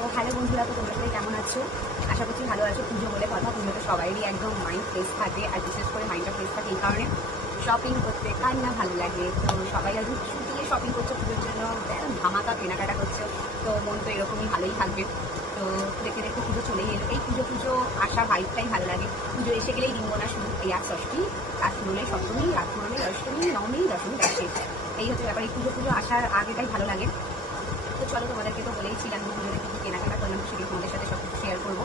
Hello বন্ধুরা, তো তোমরা সবাই কেমন আছো? আশা করছি ভালো আছো। পুজো বলে কথা, পুজোতে সবাইরই একদম মাইন্ড ফ্রেশ থাকে, আর বিশেষ করে মাইন্ডটা ফ্রেশ থাকে এই কারণে শপিং করতে কার না ভালো লাগে। তো সবাই আজ দিয়ে শপিং করছো পুজোর জন্য, ধামাকা কেনাকাটা করছো, তো মন তো এরকমই ভালোই থাকবে। তো দেখে দেখে পুজো চলেই এলো। এই পুজো আসা ভাইবটাই ভালো লাগে। পুজো এসে গেলেই রিঙ্গনা শুরু, এই আজ ষষ্ঠী, রাত পুরোলে সপ্তমী, রাত পুরোলে অষ্টমী, নবমী, দশমী, শেষ। এই হচ্ছে ব্যাপার। এই পুজো আসার আগেটাই ভালো লাগে। তো চলো, তোমাদেরকে তো বলেইছিলাম যে পুজোতে কী কেনাকাটা করলাম, সেগুলো তোমাদের সাথে সব কিছু শেয়ার করবো।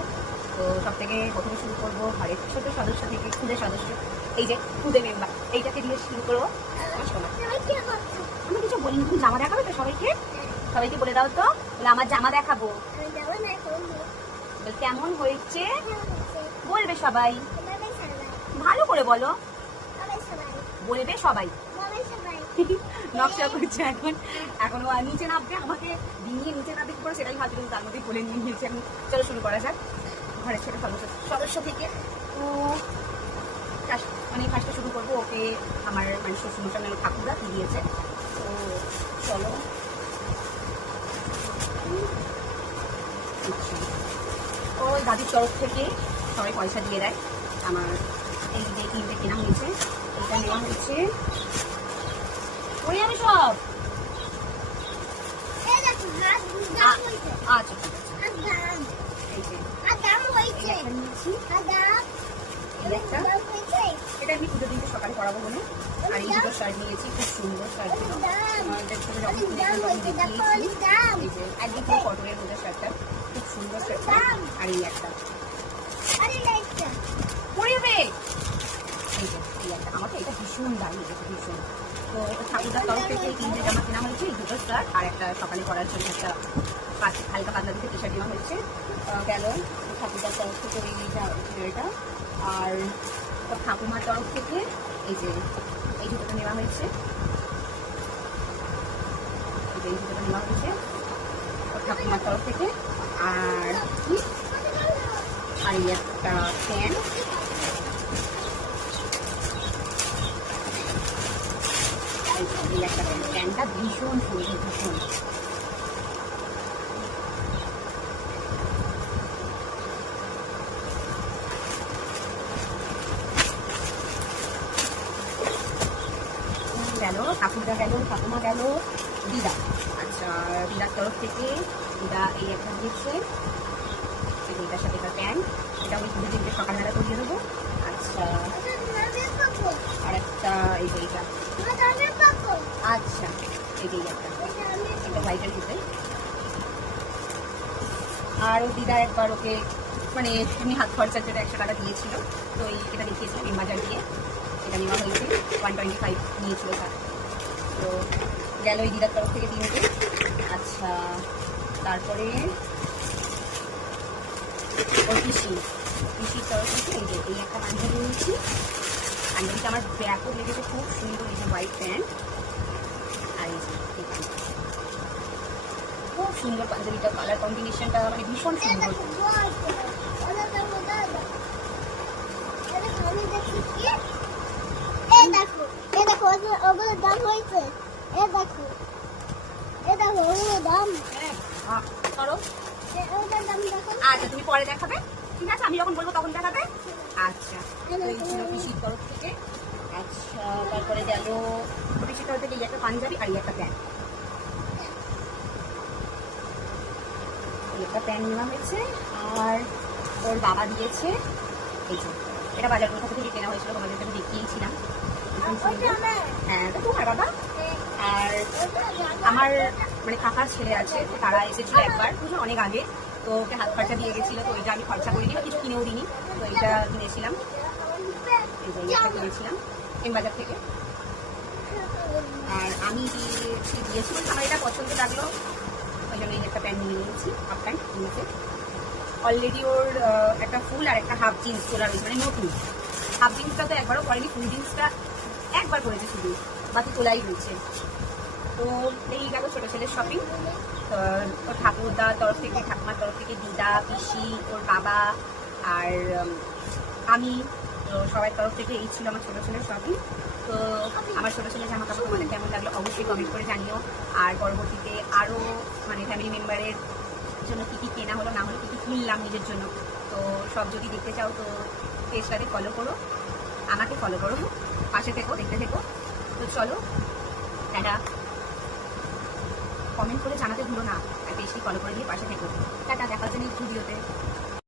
তো সব থেকে প্রথমে শুরু করবো ঘরের ছোটো সদস্য থেকে, খুদে সদস্য, এই যে খুদে মেম্বার, এইটাকে দিয়ে শুরু করবো। আমি কিছু বলিনি, তুমি জামা দেখাবে তো সবাইকে? সবাইকে বলে দাও তো, বলে আমার জামা দেখাবো। কেমন হয়েছে বলবে সবাই, ভালো করে বলো, বলবে সবাই। নকশা করছে এখনো নিচে নামবে, আমাকে ডিঙিয়ে নিচে নামবে কি করে সেটাই ভাবছি, কিন্তু তার মধ্যেই বলে নিয়ে নিয়েছে। এখন চলো শুরু করা যাক ঘরের ছোট সদস্য থেকে। তো ফার্স্টে শুরু করবো, ওকে আমার শ্বশুরমশাই ঠাকুরদা কি দিয়েছে। তো চলো, ওই দাদির তরফ থেকে সবাই পয়সা দিয়ে দেয়। আমার এই যে কিনতে কেনা হয়েছে, এটা নেওয়া হয়েছে। ওই আমি সব আচ্ছা ঠিক আছে। এটা আমি পুজো দিনকে সকালে করাবো বলে। আর এই দুটো শার্ট নিয়েছি, খুব সুন্দর শার্ট ছিল। একদিন পুরো কটনের মধ্যে শার্টটা, খুব সুন্দর শার্টটা। আর এই একটা পড়বে, এই একটা আমাকে এটা ভীষণ দামি লেগেছে, ভীষণ। তো ঠাকুরদার তরফ থেকে এই তিনটে জামা কেনা হয়েছে, এই দুটো শার্ট আর একটা সকালে করার জন্য একটা হালকা পাতলা দিকে টি শার্ট নেওয়া হয়েছে। গেল ঠাকুরদার তরফ থেকে এটা, আর ঠাকুমার তরফ থেকে এই যে এই জুতোটা নেওয়া হয়েছে, এই জুতোটা নেওয়া হয়েছে ঠাকুমার তরফ থেকে। আর এই একটা প্যান্ট, এই একটা প্যান্টটা ভীষণ সুন্দর, ভীষণ। গেল ঠাকুরদা, গেল ঠাকুমা, গেল দিদা। আচ্ছা, দিদার তরফ থেকে দিদা এই একটা দিয়েছে, এইটার সাথে একটা প্যান্ট, এটা আমি পুজো দিনকে সকালবেলা করিয়ে দেবো। আচ্ছা, আর একটা এই যে এইটা, আচ্ছা এই যে একটা হোয়াইটের ভিতরে। আর ও দিদা একবার ওকে মানে এমনি হাত খরচার জন্য 100 টাকা দিয়েছিল, তো এটা দেখিয়েছিল বাজার দিয়ে, এটা নেওয়া হয়েছে 125 নিয়েছিল স্যার। তো গেল ওই দিদার তরফ থেকে 3টে। আচ্ছা, তারপরে ওর পিসির তরফ থেকে এই যে এই একটা পাঞ্জাবি নিয়েছি। পাঞ্জাবিটা আমার ব্যাপক লেগেছে, খুব সুন্দর, এই যে হোয়াইট প্যান্ট। আর এই যে খুব সুন্দর পাঞ্জাবিটা, কালার কম্বিনেশনটা মানে ভীষণ সুন্দর। আচ্ছা, তুমি পরে দেখাবে, ঠিক আছে? আমি যখন বলবো তখন দেখাবে। আচ্ছা, এই ছিল পিসির তরফ থেকে। আচ্ছা, তারপরে গেল পিসির তরফ থেকে এই একটা পাঞ্জাবি আর এই একটা প্যান্ট, একটা প্যান্ট নেওয়া হয়েছে। আর ওর বাবা দিয়েছে এই যে, এটা বাজার কোথা থেকে কেনা হয়েছিল, তোমাদের আমি দেখিয়েছিলাম। হ্যাঁ, তো তোমার বাবা। আর আমার মানে কাকার ছেলে আছে, তো তারা এসেছিল একবার পুজো অনেক আগে, তো ওকে হাত খরচা দিয়ে গেছিলো, তো ওইটা আমি খরচা করিনি বা কিছু কিনেও দিইনি, তো এইটা কিনেছিলাম, এইটা কিনেছিলাম বাজার থেকে। আর আমি দিয়েছিলাম, আমার এটা পছন্দ লাগলো, ওই জন্য এই একটা প্যান্ট নিয়ে নিয়েছি, হাফ প্যান্ট নিয়েছে। অলরেডি ওর একটা ফুল আর একটা হাফ জিন্স তোলা রয়েছে, মানে নতুন। হাফ জিন্সটা তো একবারও করেনি, ফুল জিন্সটা একবার করেছে শুধু, বাকি তোলাই রয়েছে। তো এই গেল ছোটো ছেলের শপিং। তো ওর ঠাকুরদার তরফ থেকে, ঠাকুমার তরফ থেকে দিদা, পিসি, ওর বাবা আর আমি, তো সবার তরফ থেকে এই ছিল আমার ছোটো ছেলের শপিং। তো আমার ছোটো ছেলের জামা কাপড় তোমাদের কেমন লাগলো অবশ্যই কমেন্ট করে জানিও। আর পরবর্তীতে আরও মানে ফ্যামিলি মেম্বারের জন্য কী কী কেনা হলো না হলো, কী কী কিনলাম নিজের জন্য। তো সব যদি দেখতে চাও তো পেজটাকে ফলো করো, আমাকে ফলো করো, পাশে থেকো, দেখতে থেকো। তো চলো টাটা। কমেন্ট করে জানাতে ভুলো না, আর পেজটি ফলো করে দিয়ে পাশে থেকো। টাটা, দেখা হচ্ছে নেক্সট ভিডিওতে।